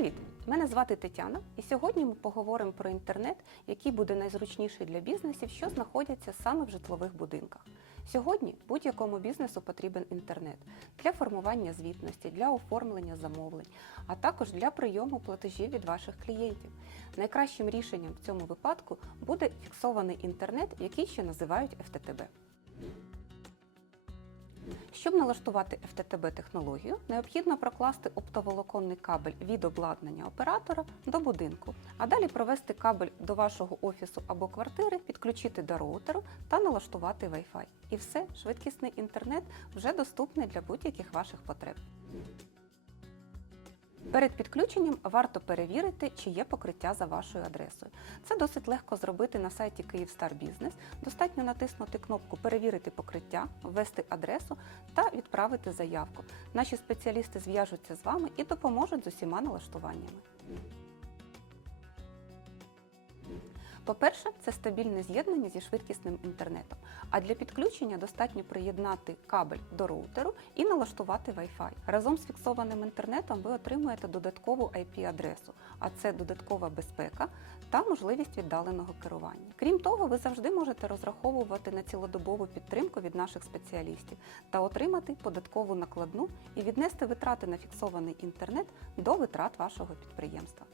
Привіт! Мене звати Тетяна, і сьогодні ми поговоримо про інтернет, який буде найзручніший для бізнесів, що знаходяться саме в житлових будинках. Сьогодні будь-якому бізнесу потрібен інтернет для формування звітності, для оформлення замовлень, а також для прийому платежів від ваших клієнтів. Найкращим рішенням в цьому випадку буде фіксований інтернет, який ще називають FTTB. Щоб налаштувати FTTB технологію, необхідно прокласти оптоволоконний кабель від обладнання оператора до будинку, а далі провести кабель до вашого офісу або квартири, підключити до роутеру та налаштувати Wi-Fi. І все, швидкісний інтернет вже доступний для будь-яких ваших потреб. Перед підключенням варто перевірити, чи є покриття за вашою адресою. Це досить легко зробити на сайті Київстар Бізнес. Достатньо натиснути кнопку Перевірити покриття, ввести адресу та відправити заявку. Наші спеціалісти зв'яжуться з вами і допоможуть з усіма налаштуваннями. По-перше, це стабільне з'єднання зі швидкісним інтернетом. А для підключення достатньо приєднати кабель до роутеру і налаштувати Wi-Fi. Разом з фіксованим інтернетом ви отримуєте додаткову IP-адресу, а це додаткова безпека та можливість віддаленого керування. Крім того, ви завжди можете розраховувати на цілодобову підтримку від наших спеціалістів та отримати податкову накладну і віднести витрати на фіксований інтернет до витрат вашого підприємства.